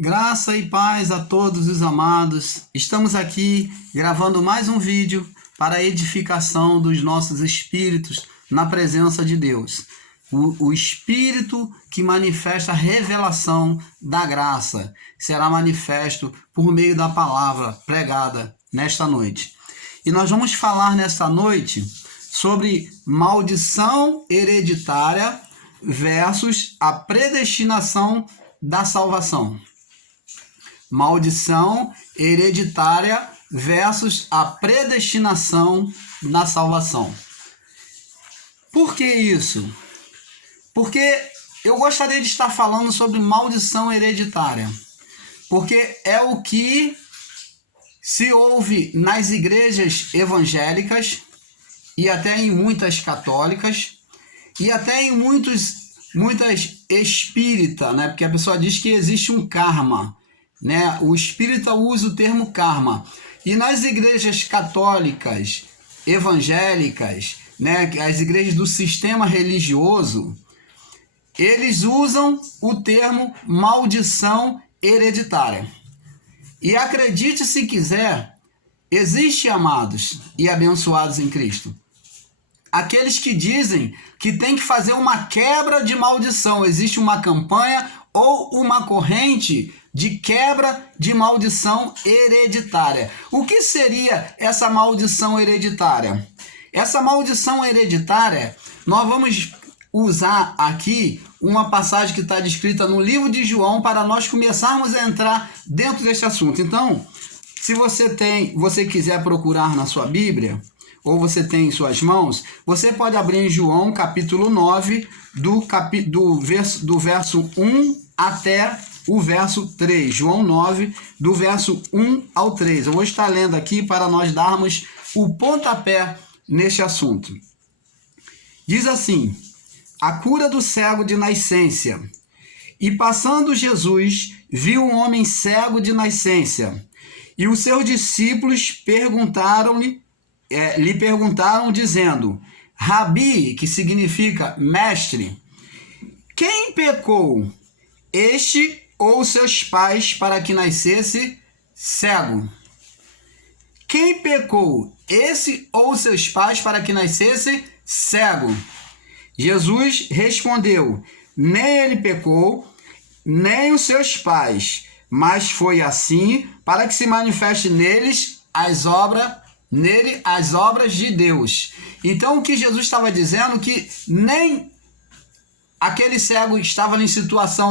Graça e paz a todos os amados. Estamos aqui gravando mais um vídeo para a edificação dos nossos espíritos na presença de Deus. O Espírito que manifesta a revelação da graça será manifesto por meio da palavra pregada nesta noite. E nós vamos falar nesta noite sobre maldição hereditária versus a predestinação da salvação. Maldição hereditária versus a predestinação da salvação. Por que isso? Porque eu gostaria de estar falando sobre maldição hereditária. Porque é o que se ouve nas igrejas evangélicas e até em muitas católicas e até em muitas espíritas, né? Porque a pessoa diz que existe um karma, né? O espírita usa o termo karma. E nas igrejas católicas, evangélicas, né? As igrejas do sistema religioso, eles usam o termo maldição hereditária. E acredite se quiser, existe, amados e abençoados em Cristo, aqueles que dizem que tem que fazer uma quebra de maldição. Existe uma campanha ou uma corrente de quebra de maldição hereditária. O que seria essa maldição hereditária? Essa maldição hereditária, nós vamos usar aqui uma passagem que está descrita no livro de João para nós começarmos a entrar dentro deste assunto. Então, se você quiser procurar na sua Bíblia, ou você tem em suas mãos, você pode abrir em João capítulo 9, do verso 1 até o verso 3. João 9, do verso 1 ao 3. Eu vou estar lendo aqui para nós darmos o pontapé neste assunto. Diz assim: a cura do cego de nascença. E passando Jesus, viu um homem cego de nascença. E os seus discípulos lhe perguntaram, dizendo: Rabi, que significa mestre, quem pecou, este ou seus pais, para que nascesse cego? Quem pecou, esse ou seus pais, para que nascesse cego? Jesus respondeu: nem ele pecou, nem os seus pais, mas foi assim para que se manifeste neles as obras de Deus. Então o que Jesus estava dizendo, que nem aquele cego estava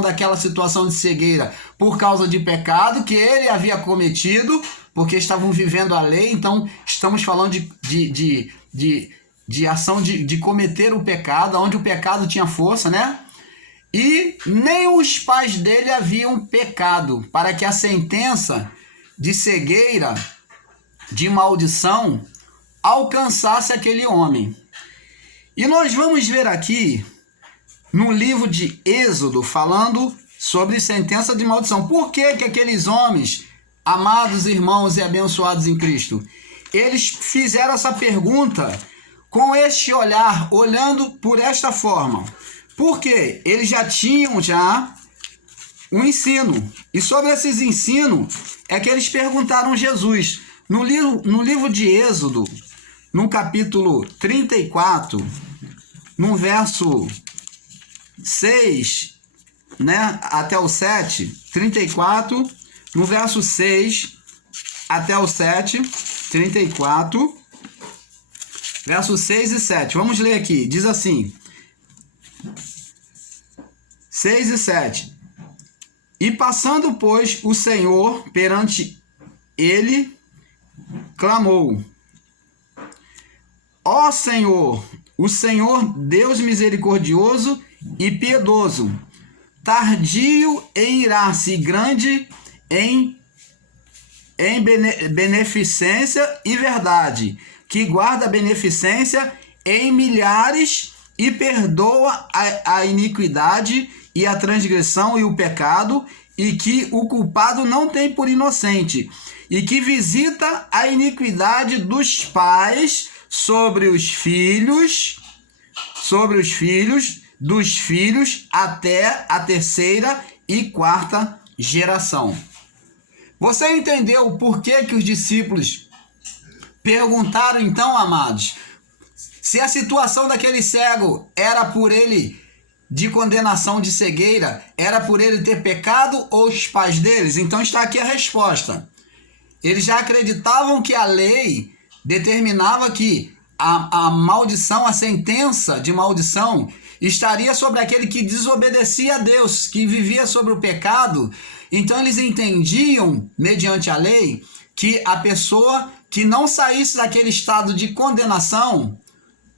daquela situação de cegueira por causa de pecado que ele havia cometido, porque estavam vivendo a lei. Então estamos falando de ação de cometer o pecado, onde o pecado tinha força, né? E nem os pais dele haviam pecado, para que a sentença de cegueira, de maldição, alcançasse aquele homem. E nós vamos ver aqui no livro de Êxodo, falando sobre sentença de maldição. Por que aqueles homens, amados irmãos e abençoados em Cristo, eles fizeram essa pergunta com este olhar, olhando por esta forma? Porque eles já tinham um ensino. E sobre esses ensinos é que eles perguntaram a Jesus. No livro de Êxodo, no capítulo 34, no verso 6, né, até o 7, 34, no verso 6 até o 7, 34, versos 6 e 7. Vamos ler aqui, diz assim: 6 e 7. E passando, pois, o Senhor perante ele, clamou: ó Senhor, o Senhor Deus misericordioso e piedoso, tardio em irar-se e grande em beneficência e verdade, que guarda a beneficência em milhares e perdoa a iniquidade e a transgressão e o pecado, e que o culpado não tem por inocente, e que visita a iniquidade dos pais sobre os filhos, dos filhos até a terceira e quarta geração. Você entendeu o porquê que os discípulos perguntaram então, amados, se a situação daquele cego era por ele de condenação de cegueira, era por ele ter pecado ou os pais deles? Então está aqui a resposta. Eles já acreditavam que a lei determinava que a maldição, a sentença de maldição, estaria sobre aquele que desobedecia a Deus, que vivia sobre o pecado. Então eles entendiam, mediante a lei, que a pessoa que não saísse daquele estado de condenação,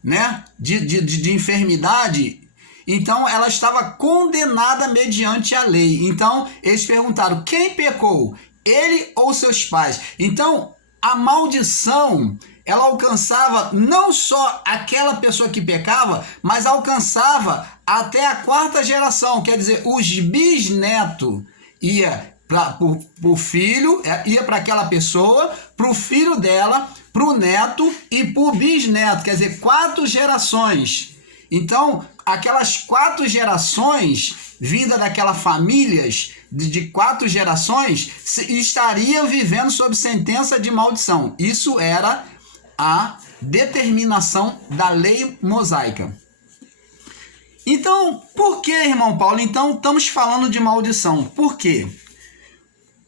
né, de enfermidade, então ela estava condenada mediante a lei. Então eles perguntaram: quem pecou? Ele ou seus pais? Então a maldição, ela alcançava não só aquela pessoa que pecava, mas alcançava até a 4ª geração, quer dizer, os bisnetos ia para o filho, ia para aquela pessoa, para o filho dela, para o neto e para o bisneto, quer dizer, 4 gerações. Então, aquelas 4 gerações, vinda daquelas famílias de 4 gerações, estariam vivendo sob sentença de maldição. Isso era a determinação da lei mosaica. Então, por que, irmão Paulo? Então, estamos falando de maldição. Por quê?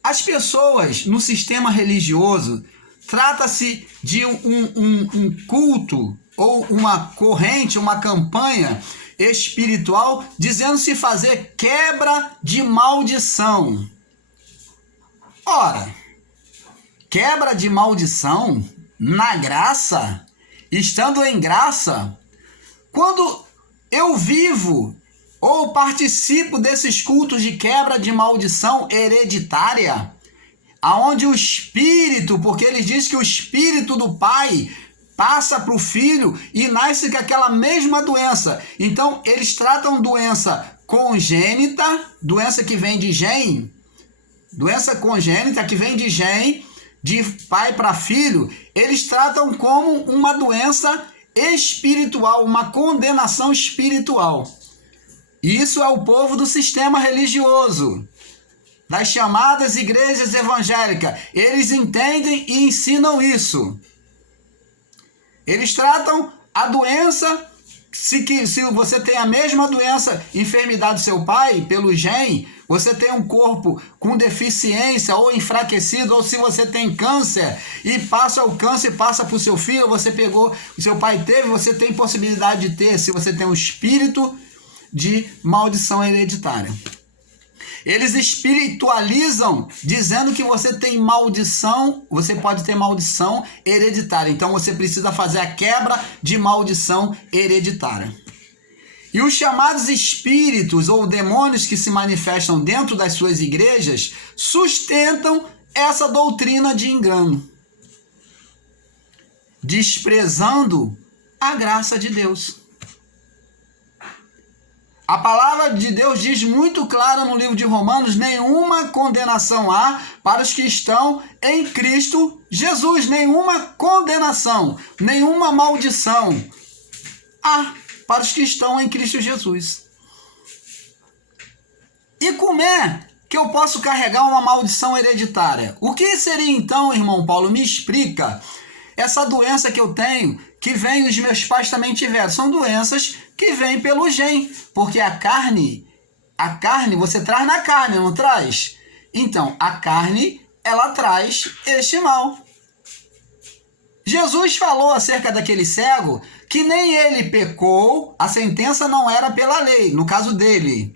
As pessoas no sistema religioso, trata-se de um culto ou uma corrente, uma campanha espiritual dizendo-se fazer quebra de maldição. Ora, quebra de maldição na graça, estando em graça, quando eu vivo ou participo desses cultos de quebra de maldição hereditária, aonde o espírito, porque ele diz que o espírito do pai passa para o filho e nasce com aquela mesma doença. Então, eles tratam doença congênita, doença que vem de gene, doença congênita que vem de gene, de pai para filho, eles tratam como uma doença espiritual, uma condenação espiritual. Isso é o povo do sistema religioso, das chamadas igrejas evangélicas. Eles entendem e ensinam isso. Eles tratam a doença, se você tem a mesma doença, enfermidade do seu pai, pelo gene, você tem um corpo com deficiência ou enfraquecido, ou se você tem câncer e passa o câncer, passa para o seu filho, você pegou, o seu pai teve, você tem possibilidade de ter, se você tem um espírito de maldição hereditária. Eles espiritualizam, dizendo que você tem maldição, você pode ter maldição hereditária. Então você precisa fazer a quebra de maldição hereditária. E os chamados espíritos ou demônios que se manifestam dentro das suas igrejas sustentam essa doutrina de engano, desprezando a graça de Deus. A palavra de Deus diz muito claro no livro de Romanos: nenhuma condenação há para os que estão em Cristo Jesus. Nenhuma condenação, nenhuma maldição há para os que estão em Cristo Jesus. E como é que eu posso carregar uma maldição hereditária? O que seria então, irmão Paulo? Me explica. Essa doença que eu tenho, que vem, os meus pais também tiveram, são doenças que vêm pelo gene, porque a carne você traz na carne, não traz? Então, a carne, ela traz este mal. Jesus falou acerca daquele cego que nem ele pecou, a sentença não era pela lei, no caso dele.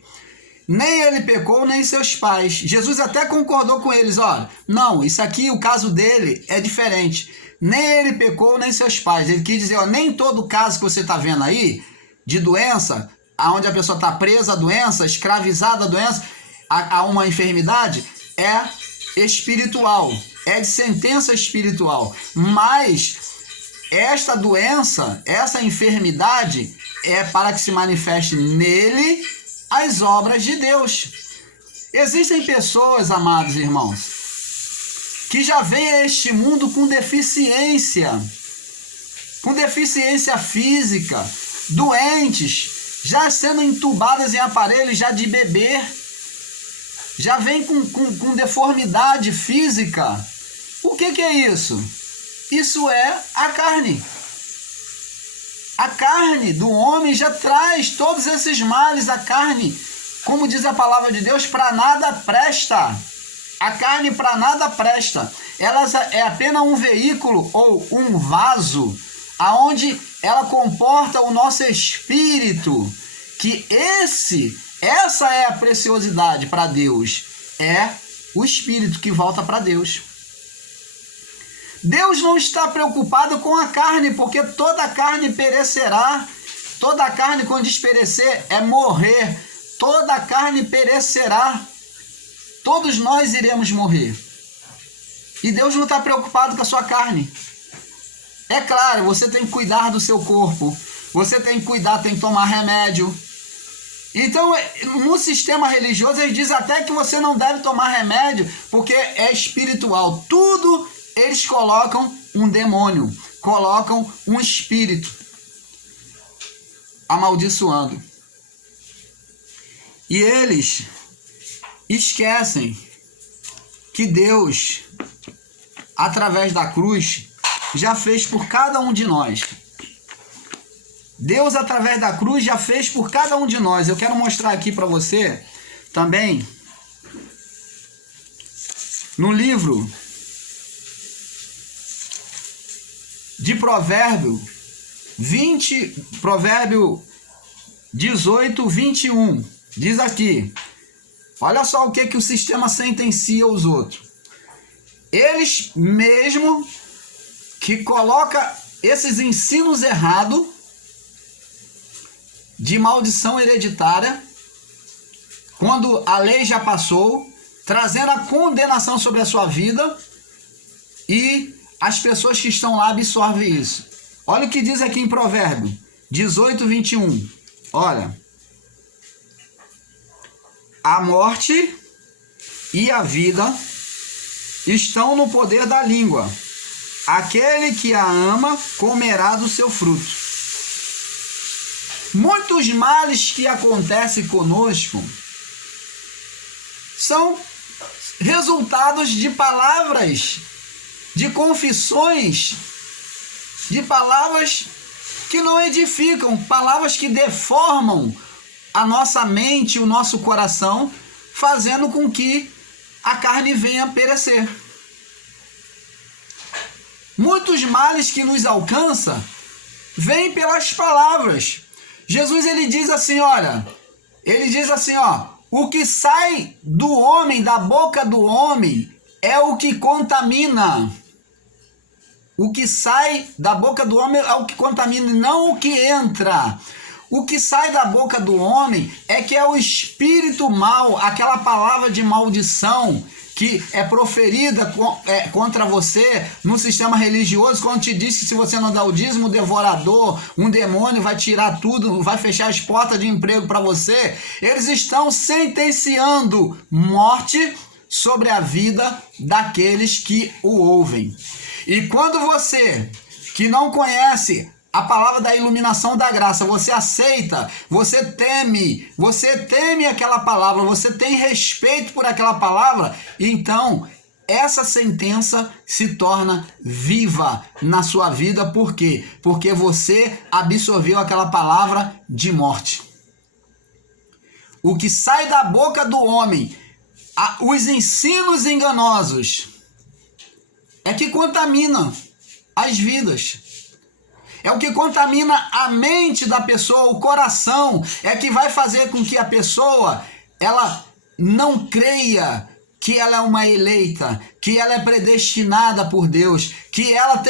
Nem ele pecou, nem seus pais. Jesus até concordou com eles, olha, não, isso aqui, o caso dele é diferente. Nem ele pecou, nem seus pais. Ele quis dizer, ó, nem todo caso que você está vendo aí, de doença, onde a pessoa está presa à doença, escravizada à doença, a uma enfermidade, é espiritual, é de sentença espiritual. Mas esta doença, essa enfermidade, é para que se manifeste nele as obras de Deus. Existem pessoas, amados irmãos, que já vêm a este mundo com deficiência física, doentes, já sendo entubadas em aparelhos já de bebê. já vem com deformidade física. O que é isso? Isso é a carne. A carne do homem já traz todos esses males. A carne, como diz a palavra de Deus, para nada presta. A carne para nada presta. Ela é apenas um veículo ou um vaso aonde ela comporta o nosso espírito, que essa é a preciosidade para Deus, é o espírito que volta para Deus. Deus não está preocupado com a carne, porque toda a carne perecerá. Toda a carne, quando diz perecer, é morrer. Toda a carne perecerá. Todos nós iremos morrer. E Deus não está preocupado com a sua carne. É claro, você tem que cuidar do seu corpo. Você tem que cuidar, tem que tomar remédio. Então, no sistema religioso, ele diz até que você não deve tomar remédio, porque é espiritual. Tudo eles colocam um demônio, colocam um espírito amaldiçoando. E eles esquecem que Deus, através da cruz, já fez por cada um de nós. Deus, através da cruz, já fez por cada um de nós. Eu quero mostrar aqui para você também, no livro de Provérbio 18, 21, diz aqui, olha só o que o sistema sentencia aos outros. Eles mesmo que colocam esses ensinos errados de maldição hereditária, quando a lei já passou, trazendo a condenação sobre a sua vida, e as pessoas que estão lá absorvem isso. Olha o que diz aqui em Provérbio 18, 21. Olha. A morte e a vida estão no poder da língua. Aquele que a ama comerá do seu fruto. Muitos males que acontecem conosco são resultados de palavras, de confissões, de palavras que não edificam, palavras que deformam a nossa mente, o nosso coração, fazendo com que a carne venha a perecer. Muitos males que nos alcançam vêm pelas palavras. Jesus, ele diz assim, o que sai do homem, da boca do homem, é o que contamina. O que sai da boca do homem é o que contamina, não o que entra. O que sai da boca do homem é que é o espírito mau, aquela palavra de maldição que é proferida contra você no sistema religioso, quando te diz que se você não dá o dízimo, o devorador, um demônio vai tirar tudo, vai fechar as portas de emprego para você. Eles estão sentenciando morte sobre a vida daqueles que o ouvem. E quando você, que não conhece a palavra da iluminação da graça, você aceita, você teme aquela palavra, você tem respeito por aquela palavra, então essa sentença se torna viva na sua vida. Por quê? Porque você absorveu aquela palavra de morte. O que sai da boca do homem, os ensinos enganosos, é que contamina as vidas. É o que contamina a mente da pessoa, o coração, é que vai fazer com que a pessoa, ela não creia que ela é uma eleita, que ela é predestinada por Deus, que ela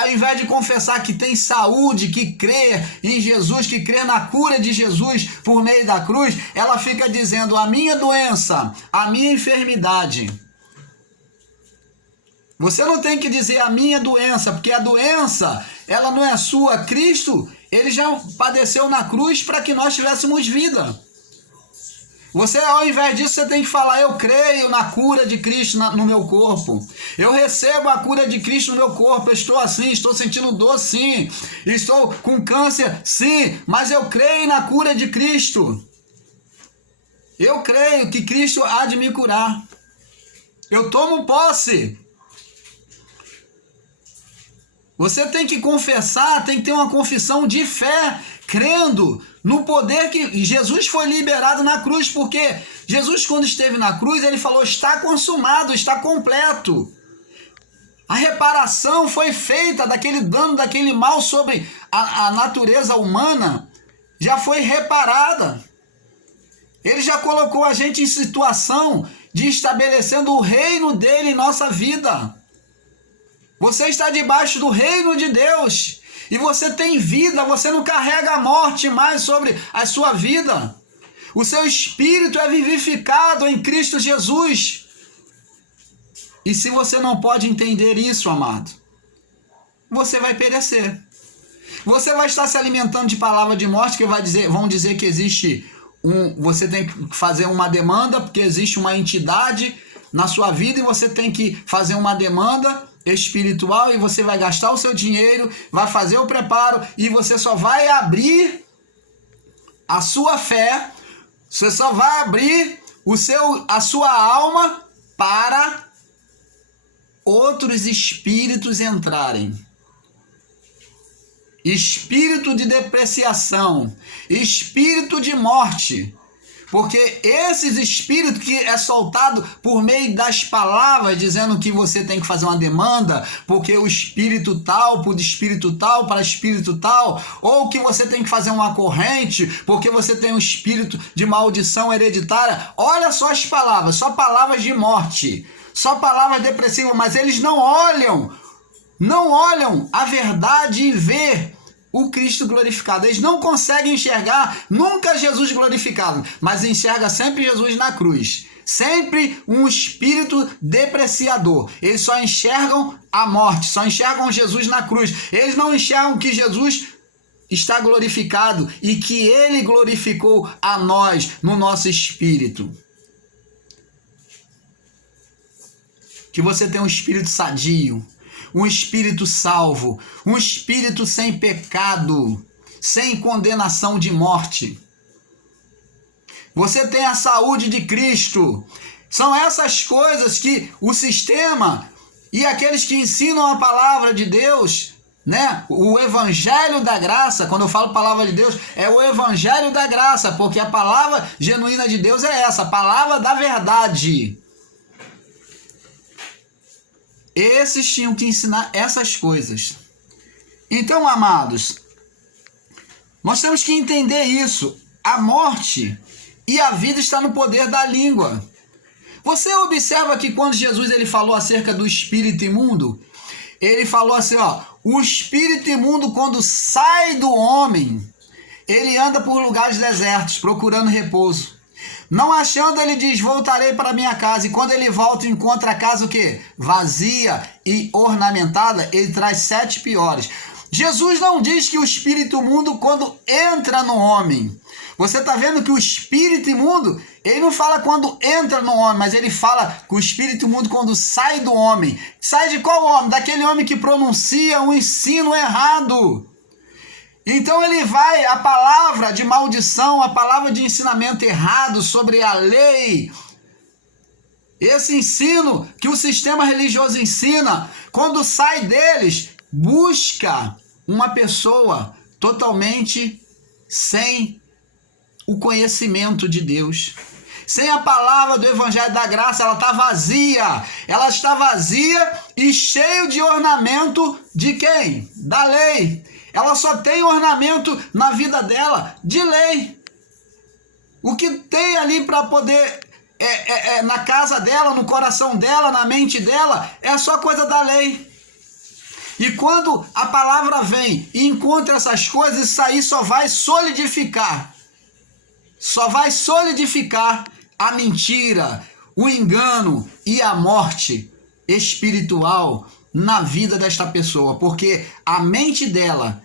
ao invés de confessar que tem saúde, que crê em Jesus, que crê na cura de Jesus por meio da cruz, ela fica dizendo: a minha doença, a minha enfermidade. Você não tem que dizer a minha doença, porque a doença, ela não é sua. Cristo, ele já padeceu na cruz para que nós tivéssemos vida. Você, ao invés disso, você tem que falar: eu creio na cura de Cristo no meu corpo. Eu recebo a cura de Cristo no meu corpo. Eu estou assim, estou sentindo dor, sim. Estou com câncer, sim. Mas eu creio na cura de Cristo. Eu creio que Cristo há de me curar. Eu tomo posse. Você tem que confessar, tem que ter uma confissão de fé, crendo no poder que Jesus foi liberado na cruz, porque Jesus, quando esteve na cruz, ele falou: está consumado, está completo. A reparação foi feita daquele dano, daquele mal sobre a natureza humana, já foi reparada. Ele já colocou a gente em situação de estabelecendo o reino dele em nossa vida. Você está debaixo do reino de Deus e você tem vida, você não carrega a morte mais sobre a sua vida. O seu espírito é vivificado em Cristo Jesus. E se você não pode entender isso, amado, você vai perecer. Você vai estar se alimentando de palavra de morte, que vão dizer que existe você tem que fazer uma demanda, porque existe uma entidade na sua vida e você tem que fazer uma demanda espiritual e você vai gastar o seu dinheiro, vai fazer o preparo e você só vai abrir a sua fé, você só vai abrir a sua alma para outros espíritos entrarem. Espírito de depreciação, espírito de morte, porque esses espíritos que é soltado por meio das palavras, dizendo que você tem que fazer uma demanda, porque o espírito tal, por espírito tal, para espírito tal, ou que você tem que fazer uma corrente, porque você tem um espírito de maldição hereditária. Olha só as palavras, só palavras de morte, só palavras depressivas, mas eles não olham a verdade e ver o Cristo glorificado. Eles não conseguem enxergar nunca Jesus glorificado, mas enxerga sempre Jesus na cruz. Sempre um espírito depreciador. Eles só enxergam a morte, só enxergam Jesus na cruz. Eles não enxergam que Jesus está glorificado e que ele glorificou a nós no nosso espírito. Que você tenha um espírito sadio, um espírito salvo, um espírito sem pecado, sem condenação de morte. Você tem a saúde de Cristo. São essas coisas que o sistema e aqueles que ensinam a palavra de Deus, né? O evangelho da graça, quando eu falo palavra de Deus, é o evangelho da graça, porque a palavra genuína de Deus é essa, a palavra da verdade. Esses tinham que ensinar essas coisas. Então, amados, nós temos que entender isso. A morte e a vida está no poder da língua. Você observa que quando Jesus ele falou acerca do espírito imundo, ele falou assim, ó, o espírito imundo quando sai do homem, ele anda por lugares desertos, procurando repouso. Não achando, ele diz, voltarei para minha casa. E quando ele volta, encontra a casa o quê? Vazia e ornamentada, ele traz 7 piores. Jesus não diz que o espírito imundo quando entra no homem. Você está vendo que o espírito imundo, ele não fala quando entra no homem, mas ele fala que o espírito imundo quando sai do homem. Sai de qual homem? Daquele homem que pronuncia um ensino errado. Então ele vai, a palavra de maldição, a palavra de ensinamento errado sobre a lei, esse ensino que o sistema religioso ensina, quando sai deles, busca uma pessoa totalmente sem o conhecimento de Deus. Sem a palavra do evangelho da graça, ela está vazia. Ela está vazia e cheio de ornamento de quem? Da lei. Ela só tem ornamento na vida dela de lei. O que tem ali para poder, na casa dela, no coração dela, na mente dela, é só coisa da lei. E quando a palavra vem e encontra essas coisas, isso aí só vai solidificar. Só vai solidificar a mentira, o engano e a morte espiritual na vida desta pessoa, porque a mente dela,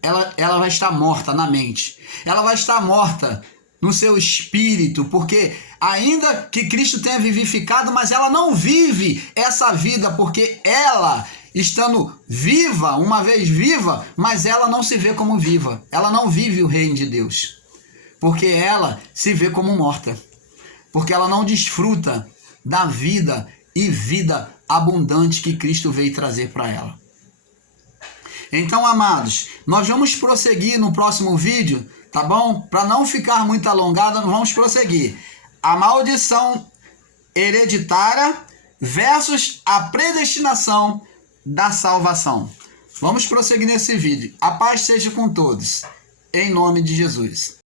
ela vai estar morta na mente, ela vai estar morta no seu espírito, porque ainda que Cristo tenha vivificado, mas ela não vive essa vida, porque ela, estando viva, uma vez viva, mas ela não se vê como viva, ela não vive o reino de Deus, porque ela se vê como morta, porque ela não desfruta da vida e vida abundante que Cristo veio trazer para ela. Então, amados, nós vamos prosseguir no próximo vídeo, tá bom? Para não ficar muito alongado, nós vamos prosseguir. A maldição hereditária versus a predestinação da salvação. Vamos prosseguir nesse vídeo. A paz seja com todos. Em nome de Jesus.